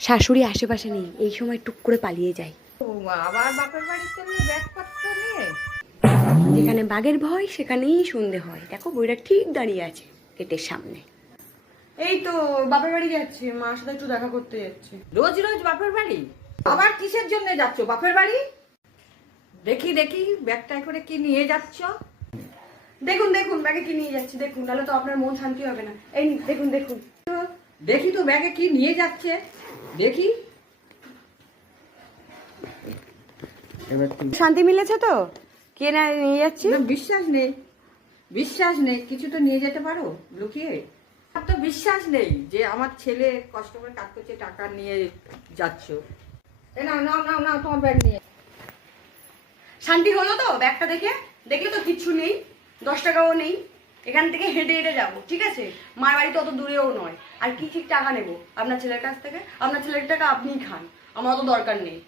শাশুড়ি আশেপাশে নেই এই সময় টুক করে পালিয়ে যায়। ও, আবার বাপের নিয়ে যেখানে বাঘের ভয় সেখানেই সন্ধে হয়। দেখো বইটা ঠিক দাঁড়িয়ে আছে গেটের সামনে। এই তো বাপের বাড়ি যাচ্ছে। মার সাথে একটু দেখা করতে যাচ্ছে। রোজ রোজ বাপের বাড়ি? আবার কিসের জন্য যাচ্ছ? বাপের বাড়ি? দেখি দেখি ব্যাগটায় করে কি নিয়ে যাচ্ছ? দেখুন দেখুন ব্যাগে কি নিয়ে যাচ্ছি? দেখুন তাহলে তো আপনার মন শান্তি হবে না। এই দেখুন দেখুন। দেখি তো ব্যাগে কি নিয়ে যাচ্ছে। দেখি। শান্তি মিলেছে তো? কে না নিয়ে যাচ্ছি? না বিশ্বাস নেই। বিশ্বাস নেই। কিছু তো নিয়ে যেতে পারো লুকিয়ে। আমার তো বিশ্বাস নেই যে আমার ছেলে কষ্ট করে কাজ করছে টাকা নিয়ে যাচ্ছ। এ নাও নাও নাও নাও তোমার ব্যাগ নিয়ে। শান্তি হলো তো ব্যাগটা দেখে? দেখলে তো কিচ্ছু নেই। দশ টাকাও নেই। এখান থেকে হেঁটে হেঁটে যাব, ঠিক আছে? মায়ের বাড়ি অত দূরেও নয়। আর কি ঠিক টাকা নেব? আপনার ছেলের কাছ থেকে? আপনার ছেলের টাকা আপনিই খান। আমার অত দরকার নেই।